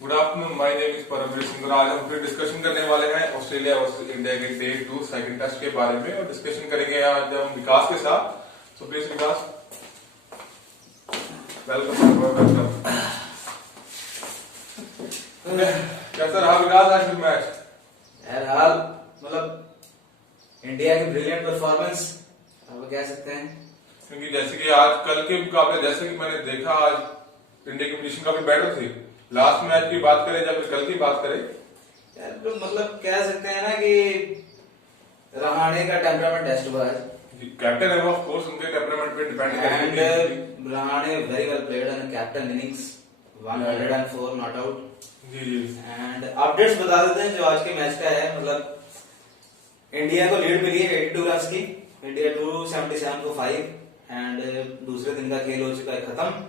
Good afternoon, my name is Paramvir Singh और आज हम फिर डिस्कशन करने वाले हैं ऑस्ट्रेलिया वर्सेस इंडिया के डे 2 सेकंड टेस्ट के बारे में और डिस्कशन करेंगे आज हम विकास के साथ। So please Vikas, welcome. कैसा रहा विकास आज फिर मैच? यार हाल मतलब इंडिया की ब्रिलियंट परफॉर्मेंस अब कह सकते हैं, क्योंकि जैसे कि आज कल के मुकाबले जैसे कि मैंने देखा आज इंडिया की पोजीशन काफी बेटर थी। लास्ट मैच की बात करें या फिर कल की बात करें, यार तो मतलब कह सकते हैं ना कि रहाणे का टेम्परामेंट टेस्ट हुआ है। कैप्टन है वो, ऑफ कोर्स उनके टेम्परामेंट पे डिपेंड एंड करेगा। Rahane very well played in captain innings 104 not out. जी जी। एंड अपडेट्स बता देते हैं जो आज के मैच का है। मतलब इंडिया को लीड मिली है 82 रन की, इंडिया 277 को 5 एंड दूसरे दिन का खेल हो चुका है खत्म।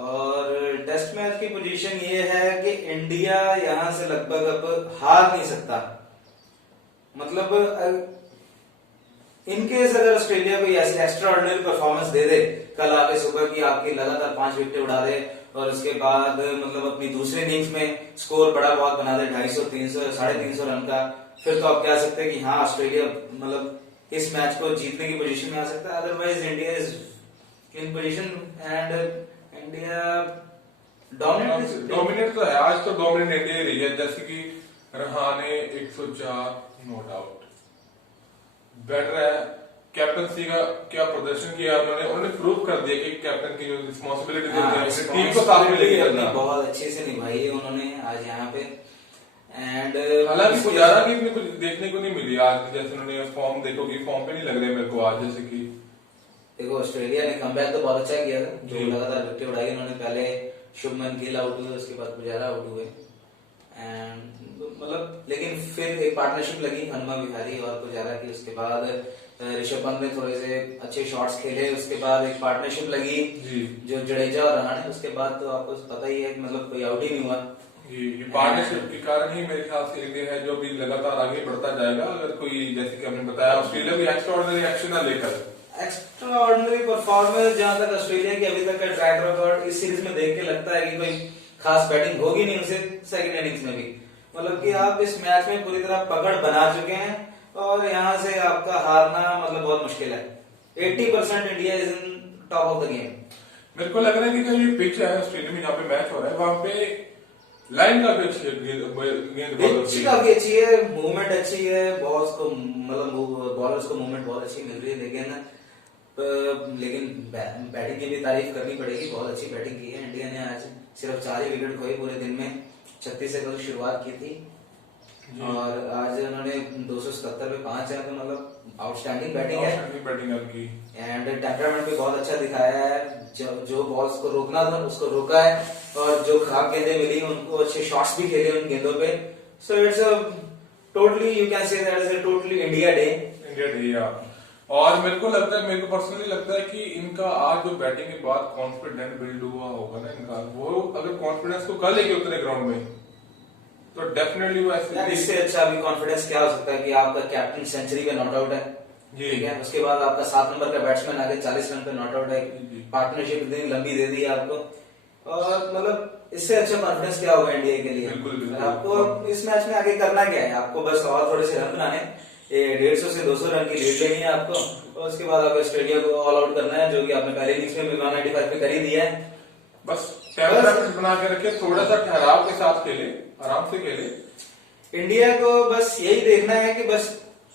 और टेस्ट मैच की पोजीशन ये है कि इंडिया यहां से लगभग अब हार नहीं सकता। मतलब इनकेस अगर ऑस्ट्रेलिया को ऐसी एक्स्ट्रा ऑर्डिनरी परफॉर्मेंस दे दे कल आगे सुबह की, आपकी लगातार 5 विकेट उड़ा दे और उसके बाद मतलब अपनी दूसरे इनिंग्स में स्कोर बड़ा बहुत बना दे 250, 300, 350 रन का, फिर तो आप कह सकते हैं कि हाँ ऑस्ट्रेलिया मतलब इस मैच को जीतने की पोजीशन में आ सकता है। Otherwise India is in position and India dominate तो है आज, तो डोमिनेट इंडिया ही रही है। जैसे कि रहाणे 104 नॉट आउट, बेटर है। कैप्टनसी का क्या प्रदर्शन किया उन्होंने प्रूव कर दिया कि कैप्टन की जो रिस्पॉन्सिबिलिटी होती है टीम को साथ में लेके चलना बहुत अच्छे से निभाई है उन्होंने आज यहाँ पे। एंड हालांकि पुजारा की इतनी कुछ देखने को नहीं मिली आज, जैसे उन्होंने फॉर्म देखो कि फॉर्म पे नहीं लग रहे मेरे को आज। जैसे कि देखो ऑस्ट्रेलिया ने कमबैक तो बहुत अच्छा किया था, जो लगातार विकेट उड़ाई उन्होंने। पहले शुभमन गिल आउट हुए, उसके बाद पुजारा आउट हुए एंड मतलब लेकिन फिर एक पार्टनरशिप लगी हनुमा विहारी और पुजारा की। उसके बाद ऋषभ पंत ने थोड़े से अच्छे शॉट्स खेले, उसके बाद एक पार्टनरशिप लगी जो जडेजा और रहाणे। उसके बाद तो आपको पता ही है मतलब कोई आउट ही नहीं हुआ। ये पार्टनरशिप के कारण ही मेरे ख्याल से इंडिया है जो भी लगातार आगे बढ़ता जाएगा। अगर कोई जैसे कि हमने बताया ऑस्ट्रेलिया भी एक्स्ट्रा ऑर्डिनरी एक्शन ना लेकर एक्स्ट्रा ऑर्डिनरी परफॉर्मेंस जहां तक ऑस्ट्रेलिया की अभी तक का ट्रैक रिकॉर्ड इस सीरीज में देख के लगता है कि कोई खास बैटिंग होगी नहीं उनसे सेकंड इनिंग्स में भी। मतलब कि आप इस मैच में पूरी तरह पकड़ बना चुके हैं और यहां से आपका हारना मतलब बहुत मुश्किल है। 80% India is in top of the game. मेरे को लग रहा है कि जो ये पिच है ऑस्ट्रेलिया में जहाँ पे मैच हो रहा है वहां पे लाइन काफी अच्छी है, पिच काफी अच्छी है, मूवमेंट अच्छी है, बॉल्स को मतलब बॉलर्स को मूवमेंट बहुत अच्छी मिल रही है। लेकिन बैटिंग की भी तारीफ करनी पड़ेगी, बहुत अच्छी बैटिंग की है इंडिया ने। आज सिर्फ 4 ही विकेट खोए पूरे दिन में, 36 से कल शुरुआत की थी और आज उन्होंने 277 पे 5 है, तो मतलब आउटस्टैंडिंग बैटिंग है। एंड टेम्परामेंट भी बहुत अच्छा दिखाया है। जो बॉल्स को रोकना था उसको रोका है और जो खराब गेंदें मिली उनको अच्छे शॉट्स भी खेले उन गेंदों पे। So it's a totally you can say that is a totally India day. और मेरे को लगता है, मेरे को पर्सनली लगता है कि इनका आज जो बैटिंग के बाद कॉन्फिडेंस बिल्ड हुआ होगा ना इनका, वो अगर कॉन्फिडेंस को कल लेके उतरे ग्राउंड में तो डेफिनेटली वो ऐसे इससे अच्छा भी कॉन्फिडेंस क्या हो सकता है कि आपका कैप्टन सेंचुरी पे नॉट आउट है, ठीक है। उसके बाद आपका 7 नंबर का बैट्समैन आगे 40 रन पे नॉट आउट है, पार्टनरशिप इतनी लंबी दे दी है आपको। और मतलब इससे अच्छा कॉन्फिडेंस क्या होगा इंडिया के लिए। बिल्कुल। आपको इस मैच में आगे करना क्या है, आपको बस और थोड़े से रन बनाने, 150 से 200 रन की लीड लेनी है आपको और उसके बाद आपको ऑस्ट्रेलिया को ऑल आउट करना है, जो कि आपने पहले इनिंग्स में 195 पे कर ही दिया है। बस टेम्परामेंट बना के रखे, थोड़ा सा ठहराव के साथ खेले, आराम से खेले। इंडिया को बस यही देखना है कि बस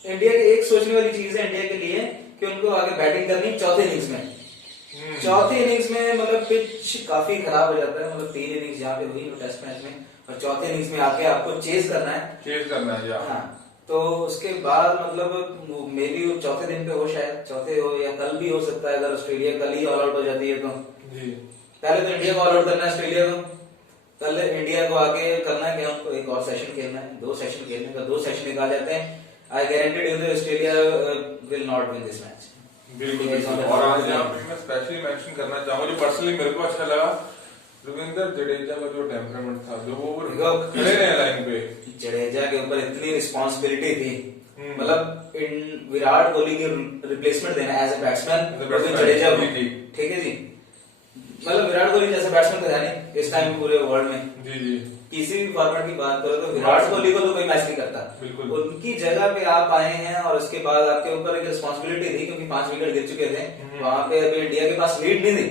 इंडिया की एक सोचने वाली चीज है इंडिया के लिए कि उनको आगे बैटिंग करनी चौथे इनिंग्स में। चौथी इनिंग्स में मतलब पिच काफी खराब हो जाता है। मतलब 3 इनिंग्स जहाँ पे हुई टेस्ट मैच में और चौथे इनिंग्स में आके आपको चेज करना है। हाँ, तो उसके बाद मतलब मे बी चौथे दिन पे हो, शायद चौथे हो या कल भी हो सकता है। अगर ऑस्ट्रेलिया कल ही ऑल आउट हो जाती है तो पहले तो इंडिया को ऑल आउट करना है ऑस्ट्रेलिया को। कल इंडिया को आगे करना है कि हमको एक और सेशन खेलना है, 2 सेशन खेलने का, 2 सेशन निकाल जाते हैं। I guaranteed you Australia will not win this match. बिल्कुल। और आज यहाँ पे मैं स्पेशली मेंशन करना चाहूंगा जो पर्सनली मेरे को अच्छा लगा, रविंद्र जडेजा का जो टेम्परामेंट था, जो वो खड़े रहे लाइन पे। जडेजा के ऊपर इतनी रिस्पॉन्सिबिलिटी थी, मतलब विराट कोहली की रिप्लेसमेंट देना एज ए बैट्समैन जडेजा को, ठीक है जी। मतलब विराट कोहली जैसा बैट्समैन तो है नहीं इस टाइम पूरे वर्ल्ड में। जी जी किसी भी फॉर्मेट की बात करो तो विराट कोहली को तो कोई मैच नहीं करता। बिल्कुल। उनकी जगह पे आप आए हैं और उसके बाद आपके ऊपर एक रिस्पॉन्सिबिलिटी थी क्योंकि 5 विकेट गिर चुके थे। वहां पे अभी इंडिया के पास लीड नहीं थी,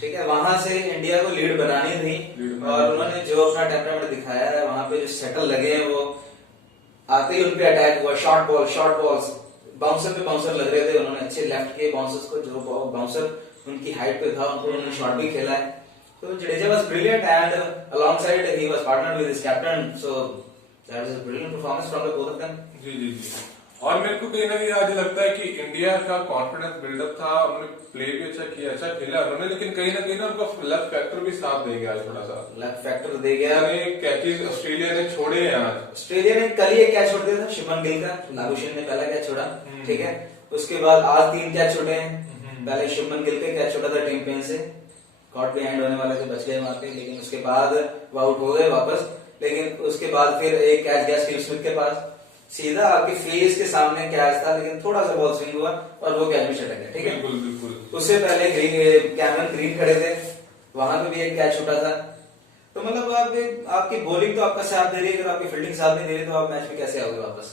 ठीक है, वहां से इंडिया को लीड बनानी थी और उन्होंने जो अपना टेम्परामेंट दिखाया है वहां पे जो सेटल लगे हैं वो आते ही उनपे अटैक हुआ, शॉर्ट बॉल्स बाउंसर पे बाउंसर लग रहे थे, उन्होंने अच्छे लेफ्ट के बाउंसर्स को, जो बाउंसर उनकी हाइट पे था उनको उन्होंने शॉट भी खेला है। तो Jadeja was brilliant and alongside he was partner with his captain, so that is a brilliant performance from the both of them. जी जी जी। और मेरे को कहीं ना कहीं आज लगता है कि इंडिया का कॉन्फिडेंस बिल्डअप था, उन्होंने प्ले भी अच्छा किया, अच्छा खेला उन्होंने, लेकिन कहीं ना कहीं उनका लक फैक्टर भी साथ दे गया आज थोड़ा सा। लक फैक्टर दे गया। कैचेस ऑस्ट्रेलिया ने छोड़े हैं आज। ऑस्ट्रेलिया ने कल ही एक कैच छोड़ दिया था शुभमन गिल का, लाबुशेन ने पहला कैच छोड़ा, ठीक है, उसके बाद आज 3 कैच छोड़े हैं। पहले शुभमन गिल का कैच छोड़ा था टिम पेन से, कॉट बिहाइंड होने वाला से बच गए वहां पे, लेकिन उसके बाद वो आउट हो गए वापस। लेकिन उसके बाद फिर एक कैच गया स्टीव स्मिथ के पास, सीधा आपके फेस के सामने कैच था, लेकिन थोड़ा सा बॉल स्विंग हुआ और वो कैच भी छटक गया, ठीक है। बिल्कुल बिल्कुल। उससे पहले कैमरन ग्रीन खड़े थे, वहां पे भी एक कैच छूटा था। तो मतलब आपकी बॉलिंग तो आपका साथ दे रही है, अगर आपकी फील्डिंग साथ नहीं दे रही तो आप मैच में कैसे आओगे वापस।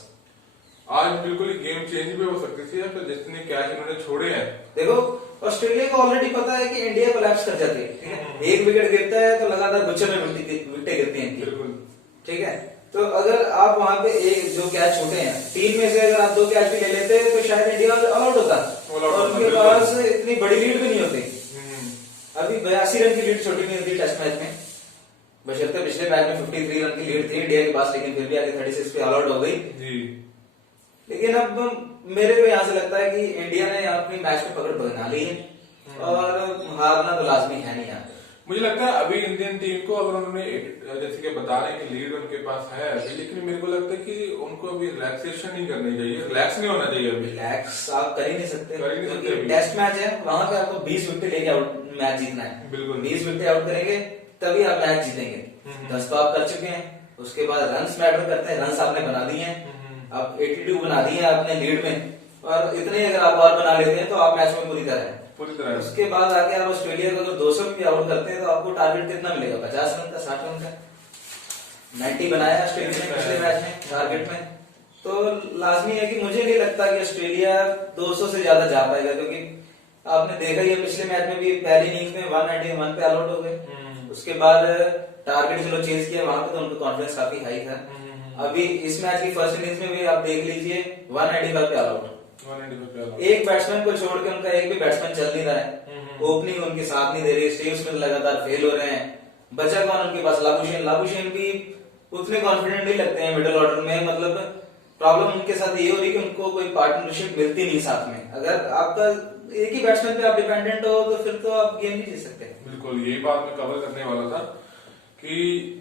आज बिल्कुल गेम चेंज भी हो सकती थी तो जितने कैच इन्होंने छोड़े हैं। देखो ऑस्ट्रेलिया को ऑलरेडी पता है कि इंडिया कोलैप्स कर जाती है, ठीक है, एक विकेट गिरता है तो लगातार गुच्छे में विकेटें गिरती हैं इनकी, बिल्कुल, ठीक है। तो अगर आप वहां पे एक जो कैच छोटे हैं 3 में से अगर आप 2 कैच भी ले लेते तो शायद इंडिया ऑल आउट होता और उनके पास इतनी बड़ी लीड भी नहीं होती। अभी 82 रन की लीड छोटी नहीं होती टेस्ट मैच में, बशर्ते पिछले मैच में 53 रन की लीड थी इंडिया के पास, लेकिन फिर भी आगे 36 पे ऑल आउट हो गई जी। लेकिन अब मेरे को यहाँ से लगता है कि इंडिया ने अपनी मैच में पकड़ बना ली है और हारना तो लाजमी है नहीं यहाँ। मुझे लगता है अभी इंडियन टीम को अगर उन्होंने जैसे कि बता रहे हैं कि लीड उनके पास है अभी, लेकिन मेरे को लगता है कि उनको अभी रिलैक्सेशन नहीं करनी चाहिए, रिलैक्स नहीं होना चाहिए अभी। रिलैक्स आप कर ही नहीं सकते, क्योंकि टेस्ट मैच है, वहां पे आपको 20 विकेट लेके आउट मैच जीतना है। बिल्कुल 20 विकेट आउट करेंगे तभी आप मैच जीतेंगे। 10 तो आप कर चुके हैं, उसके बाद रन मैटर करते हैं, रन आपने बना दिए हैं, आप 82 बना दिए आपने लीड में, और इतने अगर आप और बना लेते हैं तो आप मैच में पूरी तरह है। उसके बाद आके आप ऑस्ट्रेलिया को अगर 200 भी आउट करते हैं तो आपको टारगेट कितना मिलेगा, 50 रन का, 60 रन का। 90 बनाया ऑस्ट्रेलिया ने पिछले मैच में टारगेट में, तो लाजमी है कि मुझे नहीं लगता कि ऑस्ट्रेलिया 200 से ज्यादा जा पाएगा, क्योंकि आपने देखा ही है पिछले मैच में भी पहली इनिंग्स में 191 पे ऑल आउट हो गए। उसके बाद टारगेट चलो चेंज किया, वहां पे तो उनका कॉन्फिडेंस काफी हाई था। अभी इस मैच की फर्स्ट इनिंग्स में भी आप देख लीजिए 195 पे ऑल आउट, एक बैट्समैन को छोड़ के उनका एक भी बैट्समैन चल नहीं रहा है, ओपनिंग उनके साथ नहीं दे रही, स्टीव स्मिथ लगातार फेल हो रहे हैं, बचा कौन उनके पास, लाबुशेन भी उतने कॉन्फिडेंट नहीं लगते हैं मिडिल ऑर्डर में। मतलब प्रॉब्लम उनके साथ ये हो रही है कि उनको कोई पार्टनरशिप मिलती नहीं साथ में। अगर आपका एक ही बैट्समैन पे आप डिपेंडेंट हो तो फिर तो आप गेम नहीं जीत सकते। बिल्कुल, यही बात मैं कवर करने वाला था कि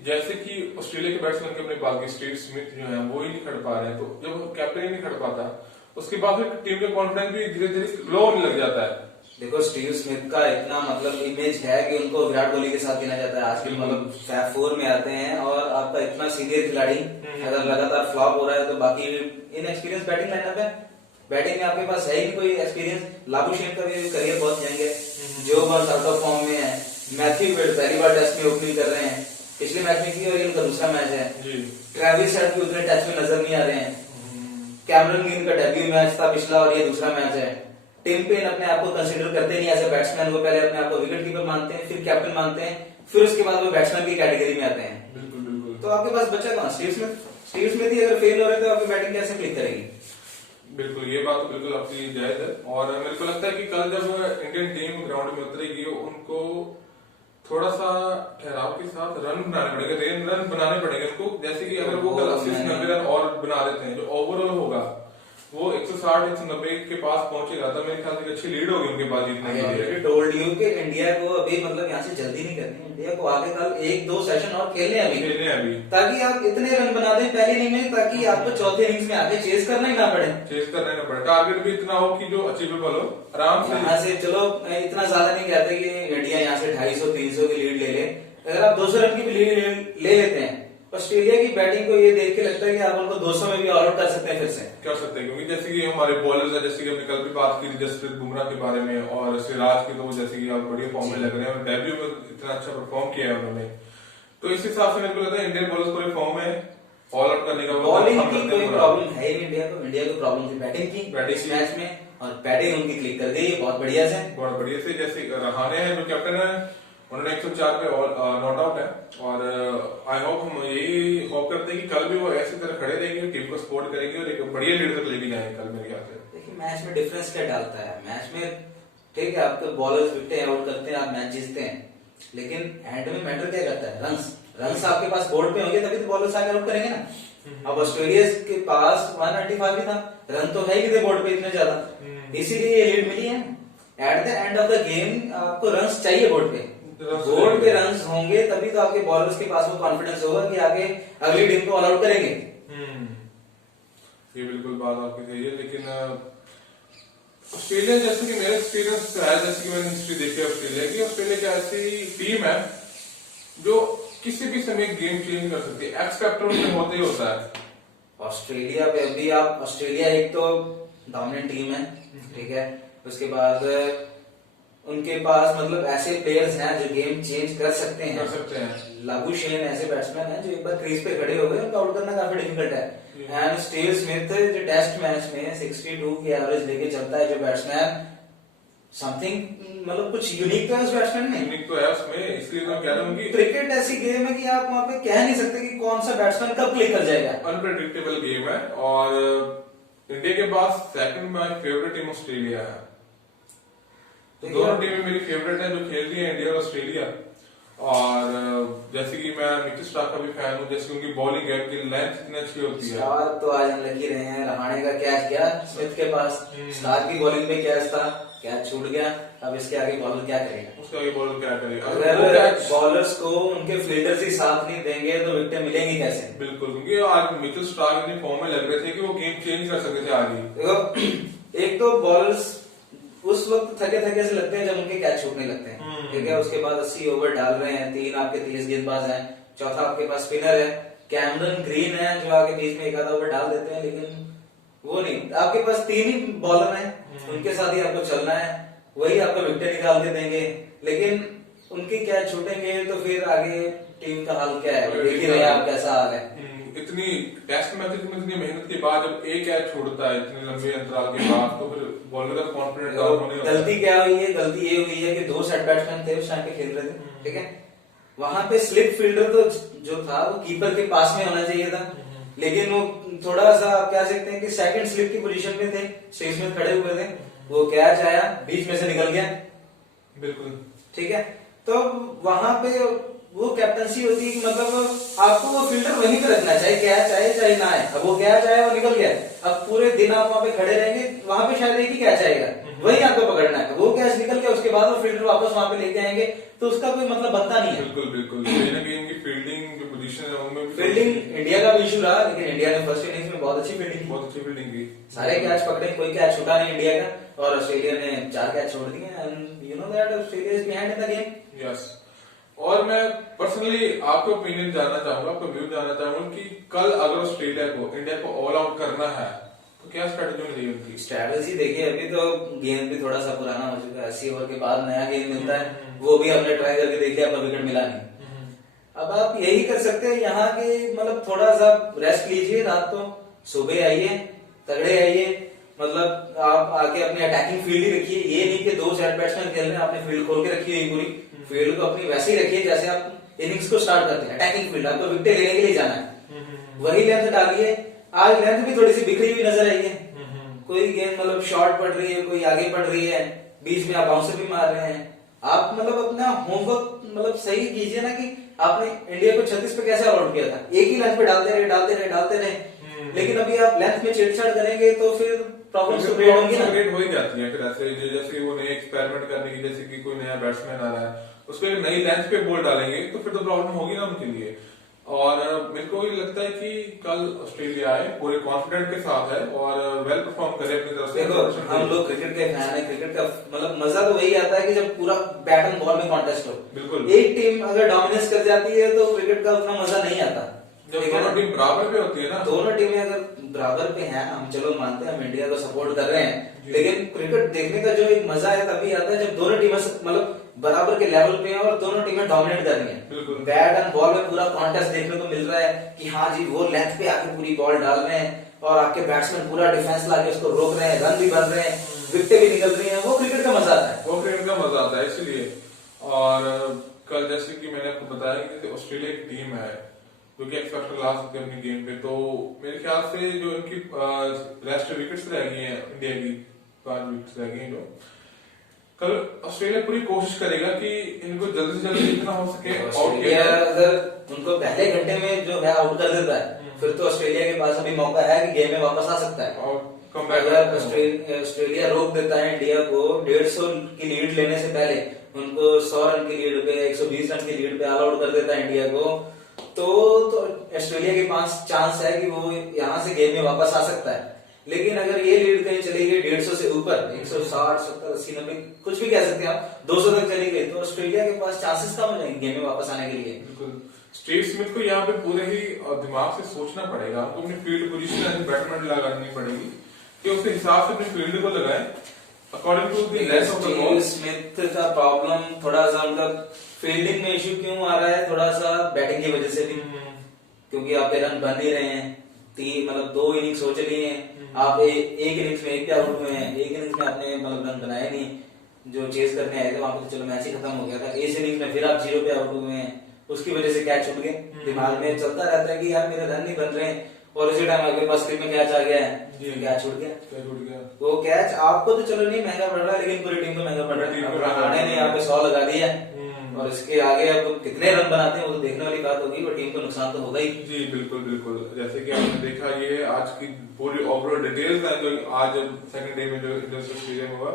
जैसे कि ऑस्ट्रेलिया के बैट्समैन के अपने बाकी स्टीव स्मिथ जो है वो ही नहीं खड़ पा रहे हैं, तो जब कैप्टन ही नहीं खड़ पाता उसके बाद फिर टीम का कॉन्फिडेंस भी धीरे धीरे लो होने लग जाता है। देखो स्टीव स्मिथ का इतना मतलब इमेज है कि उनको विराट कोहली के साथ गिना जाता है आज के, मतलब फैब 4 में आते हैं और आपका इतना सीनियर खिलाड़ी अगर लगातार फ्लॉप हो रहा है तो बाकी इनएक्सपीरियंस बैटिंग लाइनअप है, बैटिंग में आपके पास है ही कोई एक्सपीरियंस। लाबुशेन का भी करियर बहुत यंग है, जो बॉल्स आउट ऑफ फॉर्म में है, मैथ्यू वेड पहली बार टेस्ट में ओपनिंग कर रहे हैं, पिछले मैच में की और ये उनका दूसरा मैच है। ट्रेविस हेड भी उतने टच में नजर नहीं आ रहे हैं, कैमरन ग्रीन का डेब्यू मैच था पिछला और ये दूसरा मैच है। टिम पेन अपने आप को कंसीडर करते नहीं एज ए बैट्समैन, वो पहले अपने आप को विकेट कीपर मानते हैं, फिर कैप्टन मानते हैं, फिर उसके बाद वो बैट्समैन की कैटेगरी में आते हैं। बिल्कुल बिल्कुल। तो आपके पास बचा कौन, स्टीव स्मिथ ही अगर फेल हो रहे तो आपकी बैटिंग कैसे क्लिक करेगी। बिल्कुल, ये बात तो बिल्कुल आपकी जायज है और मेरे को लगता है कि कल जब इंडियन टीम ग्राउंड में उतरेगी उनको थोड़ा सा ठहराव के साथ रन बनाने पड़ेंगे, रन बनाने पड़ेंगे उनको। जैसे कि अगर वो 80-90 रन और बना देते हैं, जो ओवरऑल होगा वो 160-190 के पास पहुंचेगा, तो मेरे ख्याल से अच्छी लीड होगी उनके पास जीतने के लिए। टोल्ड यू कि इंडिया को अभी मतलब यहाँ से जल्दी नहीं करनी, इंडिया को आगे कल 1-2 सेशन और खेलने अभी, ताकि आप इतने रन बना दें पहली इनिंग में, ताकि आपको चौथे इनिंग्स में आगे चेस करना ही ना पड़े, टारगेट भी इतना हो कि जो अचीवेबल हो आराम से। यहाँ से चलो इतना ज्यादा नहीं कहते कि इंडिया यहाँ से 250-300 की लीड ले ले, अगर आप 200 रन की भी लीड ले लेते हैं ऑस्ट्रेलिया की बैटिंग को ये देख के लगता है कि आप उनको 200 में भी ऑल आउट कर सकते हैं फिर से। कर सकते हैं, क्योंकि जैसे कि हमारे बॉलर्स हैं, जैसे कि हमने कल भी बात की जसप्रीत बुमराह के बारे में, और सिराज की तो जैसे कि आप बढ़िया फॉर्म में लग रहे हैं और डेब्यू में इतना अच्छा परफॉर्म किया है उन्होंने, तो इस हिसाब से मेरे को लगता है इंडियन बॉलर्स पूरे फॉर्म में ऑल आउट करने का बॉलिंग की कोई प्रॉब्लम है ही नहीं इंडिया को। इंडिया को प्रॉब्लम थी बैटिंग की इस मैच में, और बैटिंग उनकी क्लिक कर गई बहुत बढ़िया से। बहुत बढ़िया से, जैसे रहाणे हैं जो कैप्टन है, उन्होंने 104 पे नॉट आउट है, और आई होप हम यही होप करते हैं कि कल भी वो ऐसी तरह खड़े रहेंगे, टीम को सपोर्ट करेंगे और एक बढ़िया लीड तक लेके जाएंगे कल मेरे ख्याल से। देखिए मैच में डिफरेंस क्या डालता है, मैच में ठीक है आपके बॉलर्स विकेट आउट करते हैं, आप मैच जीतते हैं, लेकिन एंड में मैटर क्या करता है, रन्स आपके पास बोर्ड पे होंगे तभी तो बॉलर्स आके आउट करेंगे ना। अब ऑस्ट्रेलिया के पास 195 ही था, रन तो है ही थे बोर्ड पे इतने ज्यादा, इसीलिए ये लीड मिली है। At the end of the game आपको रन्स चाहिए बोर्ड पे, बोर्ड पे रन्स होंगे तभी तो आपके बॉलर्स के पास वो कॉन्फिडेंस होगा कि आगे अगली टीम को ऑल आउट करेंगे। ये बिल्कुल बात आपकी सही है, लेकिन ऑस्ट्रेलिया जैसे कि मेरा एक्सपीरियंस है, जैसे कि मैंने हिस्ट्री देखी है ऑस्ट्रेलिया की, ऑस्ट्रेलिया की ऐसी टीम है जो किसी भी समय गेम चेंज कर सकती है, एक्स फैक्टर उनमें होते ही होता है। ऑस्ट्रेलिया पे अभी आप ऑस्ट्रेलिया एक तो डोमिनेंट टीम है, ठीक है, उसके बाद उनके पास मतलब ऐसे प्लेयर्स हैं जो गेम चेंज कर सकते हैं। लाबुशेन ऐसे बैट्समैन हैं जो एक बार क्रीज पे खड़े हो गए उनको आउट करना काफी डिफिकल्ट है। एंड स्टीव स्मिथ जो टेस्ट मैच में 62 की एवरेज लेके चलता है, जो बैट्समैन समथिंग मतलब कुछ यूनिक तो है उस बैट्समैन में, यूनिक तो है उसमें, इसलिए मैं कह रहा हूँ कि क्रिकेट ऐसी गेम है कि आप वहां पे कह नहीं सकते कि कौन सा बैट्समैन कब क्लिक कर जाएगा, अनप्रेडिक्टेबल गेम है। और इंडिया के पास second my favourite team Australia है, दोनों टीमें मेरी फेवरेट है जो खेल रही है, इंडिया और ऑस्ट्रेलिया। और जैसे कि मैं मिचेल स्टार्क का भी फैन हूँ, जैसे उनकी बॉलिंग है, उनकी लेंथ इतनी अच्छी होती है। स्टार्क तो आज हम लकी रहे हैं, रहाणे का कैच गया स्मिथ के पास, स्टार्क की बॉलिंग में कैच था, कैच छूट गया, अब इसके आगे बॉलर क्या करेगा, उसके आगे बॉलर क्या करेगा। अगर बॉलर्स को उनके फील्डर्स ही साथ नहीं देंगे तो विकेट मिलेंगी कैसे। बिल्कुल, क्योंकि आज मिचेल स्टार्क इतनी फॉर्म में लग रहे थे कि वो गेम चेंज कर सकते थे आगे। देखो एक तो बॉलर्स उस वक्त थके थके से लगते हैं जब उनके कैच छूटने लगते हैं, ठीक है, उसके बाद 80 ओवर डाल रहे हैं, 3 आपके तेज गेंदबाज हैं, चौथा आपके पास स्पिनर है कैमरन ग्रीन है जो आगे बीच में एक आधा ओवर डाल देते हैं, लेकिन वो नहीं, आपके पास 3 ही बॉलर हैं, उनके साथ ही आपको चलना है, वही आपको विकेट निकाल के देंगे, लेकिन उनके कैच छूटेंगे तो फिर आगे टीम का हाल क्या है, देख ही रहे हैं आप कैसा हाल है। इतनी टेस्ट मैचेस में इतनी मेहनत के बाद जब एक कैच छोड़ता है इतने लंबे अंतराल के बाद, तो फिर बॉलर का कॉन्फिडेंस डाउन होने लगता है। गलती क्या हुई है, गलती ये हुई है कि 2 सेट बैट्समैन थे उस टाइम पे खेल रहे थे, ठीक है, वहां पे स्लिप फील्डर तो जो था वो कीपर के पास में होना चाहिए था, लेकिन वो थोड़ा सा आप कह सकते हैं कि सेकंड स्लिप की पोजीशन में थे, स्टेज में खड़े हुए थे, वो कैच आया बीच में से निकल गया, बिल्कुल ठीक है, तो वहां पे वो कैप्टनसी होती है कि मतलब आपको वो फील्डर वहीं पे रखना चाहिए, कैच आए चाहे ना आए, अब वो कैच आया वो निकल गया, अब पूरे दिन आप वहां पे खड़े रहेंगे, वहां पे शायद एक ही कैच आएगा, वही आपको पकड़ना है, वो कैच निकल गया उसके बाद वो फील्डर वापस वहां पे लेके आएंगे, तो उसका कोई मतलब बनता नहीं है। बिल्कुल बिल्कुल, कहीं ना कहीं इनकी फील्डिंग जो पोजीशन है उनमें फील्डिंग इंडिया का भी इशू रहा, लेकिन इंडिया ने फर्स्ट इनिंग्स में बहुत अच्छी फील्डिंग की, बहुत अच्छी फील्डिंग की, सारे कैच पकड़े, कोई कैच छूटा नहीं इंडिया का, और ऑस्ट्रेलिया ने 4 कैच छोड़ दिए, and you know that Australia is behind in the game. Yes, और मैं पर्सनली आपका ओपिनियन जानना चाहूंगा, आपका व्यू जानना चाहूंगा कि कल अगर ऑस्ट्रेलिया को इंडिया को ऑल आउट करना है तो क्या स्ट्रेटेजी मिलेगी उनकी? स्ट्रेटेजी देखिए, अभी तो गेम भी थोड़ा सा पुराना हो चुका है, 80 ओवर के बाद नया गेम मिलता है, वो भी हमने ट्राई करके देख लिया, पर विकेट मिला नहीं। अब आप यही कर सकते हैं, यहाँ के मतलब थोड़ा सा रेस्ट लीजिए, रात को सुबह आइए, तगड़े आइए, मतलब आप आके अपनी अटैकिंग फील्ड ही रखिए, ये नहीं कि 2 सेट बैट्समैन खेल रहे हैं आपने फील्ड खोल के रखी हुई पूरी, फील्ड को अपनी वैसे ही रखिए जैसे आप इनिंग्स को स्टार्ट करते हैं, अटैकिंग फील्ड, आपको विकेट लेने के लिए जाना है, वही लेंथ डालिए। आज लेंथ भी थोड़ी सी बिखरी हुई नजर आई है, कोई गेंद मतलब शॉर्ट पड़ रही है, कोई आगे पड़ रही है, बीच में आप बाउंसर भी मार रहे हैं, आप मतलब अपना होमवर्क मतलब सही कीजिए ना कि आपने इंडिया को 36 पे कैसे आउट किया था, एक ही लेंथ पे डालते रहे, लेकिन अभी आप लेंथ में छेड़छाड़ करेंगे तो फिर प्रॉब्लम क्रिएट होंगी ना, क्रिएट हो ही जाती है। फिर ऐसे जैसे वो नए एक्सपेरिमेंट करने की, जैसे कि कोई नया बैट्समैन आ रहा है उसको एक नई लेंथ पे बॉल डालेंगे तो फिर तो प्रॉब्लम होगी ना उनके लिए। और मेरे को ये लगता है कि कल ऑस्ट्रेलिया आए पूरे कॉन्फिडेंट के साथ है और वेल परफॉर्म करे अपनी तरफ से। देखो हम लोग क्रिकेट के फैन है, क्रिकेट का मतलब मजा तो वही आता है कि जब पूरा बैट एंड बॉल में कॉन्टेस्ट हो। बिल्कुल, एक टीम अगर डोमिनेंस कर जाती है तो क्रिकेट का उतना मजा नहीं आता, जब दोनों टीम बराबर पे होती है ना, दोनों टीमें अगर बराबर पे हैं, हम चलो मानते हैं हम इंडिया को सपोर्ट कर रहे हैं, लेकिन क्रिकेट देखने का जो एक मजा है तभी आता है जब दोनों टीमें मतलब बराबर के लेवल पे हैं और दोनों टीमें डोमिनेट कर रही हैं। बैट एंड बॉल में पूरा कॉन्टेस्ट देखने को मिल रहा है कि हाँ जी वो लेंथ पे आके पूरी बॉल डाल रहे हैं और आपके बैट्समैन पूरा डिफेंस लाके उसको रोक रहे हैं, रन भी बन रहे हैं, विकेटें भी निकल रही हैं। वो क्रिकेट का मजा आता है, वो क्रिकेट का मजा आता है। इसलिए और कल जैसे कि मैंने आपको बताया कि ऑस्ट्रेलिया की टीम है जो कि एक्सपेक्ट ला सकते हैं अपनी गेम पे, तो मेरे ख्याल से जो इनकी रेस्ट विकेट्स रह गई हैं, इंडिया की 5 विकेट्स रह गई हैं, जो कल ऑस्ट्रेलिया पूरी कोशिश करेगा कि इनको जल्दी से जल्दी जितना हो सके आउट किया। अगर उनको पहले घंटे में जो है आउट कर देता है फिर तो ऑस्ट्रेलिया के पास अभी मौका है कि गेम में वापस आ सकता है। और अगर ऑस्ट्रेलिया रोक देता है इंडिया को 150 की लीड लेने से पहले, उनको 100 रन की लीड पे 120 रन की लीड पे ऑल आउट कर देता है इंडिया को, तो ऑस्ट्रेलिया के पास चांस है कि वो यहाँ से गेम में वापस आ सकता है। लेकिन अगर ये लीड कहीं चली गई 150 से ऊपर 160, 70, 80, 90 कुछ भी कह सकते हैं आप, 200 तक चली गई, तो ऑस्ट्रेलिया के पास चांसेस कम हो जाएंगे गेम में वापस आने के लिए। बिल्कुल स्टीव स्मिथ को यहाँ पे पूरे ही दिमाग से सोचना पड़ेगा, उनको अपनी फील्ड पोजीशन बैट्समैन लगानी पड़ेगी कि उसके हिसाब से अपनी फील्ड को लगाएं according to the length of the ball. Smith का प्रॉब्लम थोड़ा सा उनका फील्डिंग में इश्यू क्यों आ रहा है, थोड़ा सा बैटिंग की वजह से भी, क्योंकि आपके रन बन ही रहे हैं। मतलब 2 इनिंग्स हो चली हैं, आप एक इनिंग्स में 1 पे आउट हुए हैं, एक इनिंग्स में आपने मतलब रन बनाए नहीं, जो चेस करने आए थे वहां पे तो चलो मैच ही खत्म हो गया था। इस इनिंग्स में फिर आप 0 पे आउट हुए हैं, उसकी वजह से कैच छूट गए। दिमाग में चलता रहता है कि यार मेरे रन नहीं बन रहे हैं, और उसी टाइम आपके पास स्क्रीन में कैच आ गया है, कैच छूट गया। वो कैच आपको तो चलो नहीं महंगा पड़ रहा है, लेकिन पूरी टीम को महंगा पड़ रहा है। रहाणे ने यहाँ पे 100 लगा दिया और इसके आगे अब कितने रन बनाते हैं वो तो देखने वाली बात होगी, वो टीम को नुकसान तो होगा ही। जी बिल्कुल बिल्कुल, जैसे कि आपने देखा ये आज की पूरी ओवरऑल डिटेल्स है जो आज सेकंड डे में जो ऑस्ट्रेलिया में हुआ,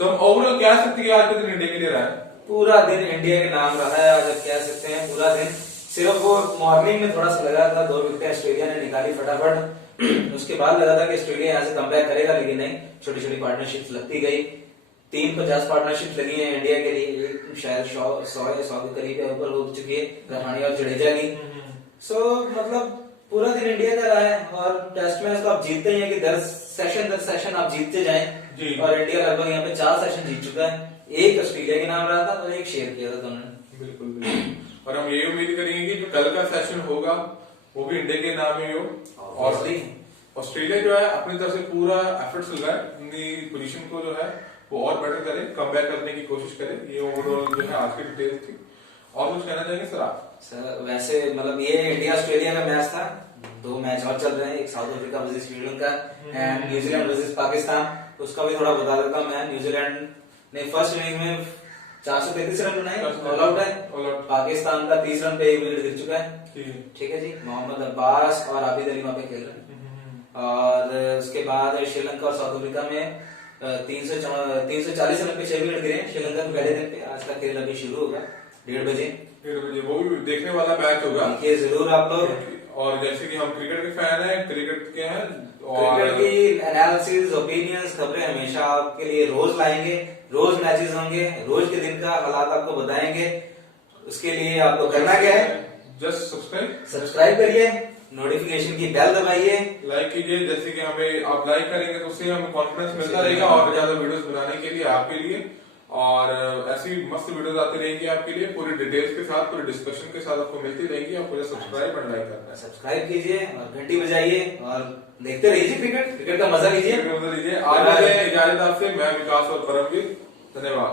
तो हम ओवरऑल कह सकते हैं कि आज का दिन इंडिया के लिए रहा है। पूरा दिन इंडिया के नाम रहा है आज, कह सकते हैं पूरा दिन। सिर्फ वो मॉर्निंग में थोड़ा सा लगा था 2 विकेट ऑस्ट्रेलिया ने निकाली फटाफट, उसके बाद लगा था कि ऑस्ट्रेलिया यहाँ से कमबैक करेगा, लेकिन नहीं, छोटी छोटी पार्टनरशिप लगती गई। 350 पार्टनरशिप लगी है इंडिया के लिए, शायद 100 के करीब है, ऊपर हो चुकी है रहाणे और जडेजा की। सो मतलब पूरा दिन इंडिया का रहा है, और टेस्ट मैच तो आप जीतते ही हैं कि 10 सेशन आप जीतते जाएं, और इंडिया लगभग यहाँ पे 4 सेशन जीत चुका है। एक ऑस्ट्रेलिया के नाम रहा था और एक शेयर किया था दोनों ने। बिल्कुल बिल्कुल, और हम ये उम्मीद करेंगे कि जो कल का सेशन होगा वो भी इंडिया के नाम ही हो, और ऑस्ट्रेलिया जो है अपनी तरफ से पूरा एफर्ट्स लगाए, अपनी पोजीशन को जो है वो और बेटर करे, कमबैक करने की कोशिश करे। ये ओवरऑल जो है आज की डिटेल्स थी। और कुछ कहना चाहेंगे सर आप? सर वैसे मतलब ये इंडिया ऑस्ट्रेलिया का मैच था, 2 मैच और चल रहे हैं, एक south Africa versus Sri Lanka and New Zealand versus Pakistan. उसका भी थोड़ा बता देता हूँ मैं। न्यूजीलैंड ने फर्स्ट इनिंग में 433 रन बनाए, ऑल आउट है। पाकिस्तान का 30 रन पे 1 विकेट गिर चुका है। ठीक है जी, मोहम्मद अब्बास और आबिद अली वहां पे खेल रहे हैं। और उसके बाद श्रीलंका और साउथ अफ्रीका में 340 रन पे 6 विकेट गिरे हैं श्रीलंका के पहले दिन पे। आज का खेल अभी शुरू होगा 1:30 बजे, वो भी देखने वाला मैच होगा, देखिए जरूर आप लोग। और जैसे कि हम क्रिकेट के फैन हैं, क्रिकेट के हैं, क्रिकेट की एनालिसिस, ओपिनियंस, खबरें हमेशा आपके लिए रोज लाएंगे। रोज मैचेस होंगे, रोज के दिन का हालात आपको बताएंगे। उसके लिए आपको करना क्या है, जस्ट सब्सक्राइब करिए, नोटिफिकेशन की बेल दबाइए, लाइक कीजिए। जैसे कि हमें आप लाइक करेंगे तो उससे हमें कॉन्फिडेंस मिलता रहेगा और ज्यादा वीडियोस बनाने के लिए आपके लिए, और ऐसी मस्त वीडियोस आती रहेंगी आपके लिए पूरी डिटेल्स के साथ, पूरी डिस्कशन के साथ आपको मिलती रहेगी। आपको सब्सक्राइब एंड लाइक करना है, सब्सक्राइब कीजिए और घंटी बजाइए और देखते रहिए क्रिकेट का मजा लीजिए। आज इजाजत आपसे, मैं विकास और परमवीर, धन्यवाद।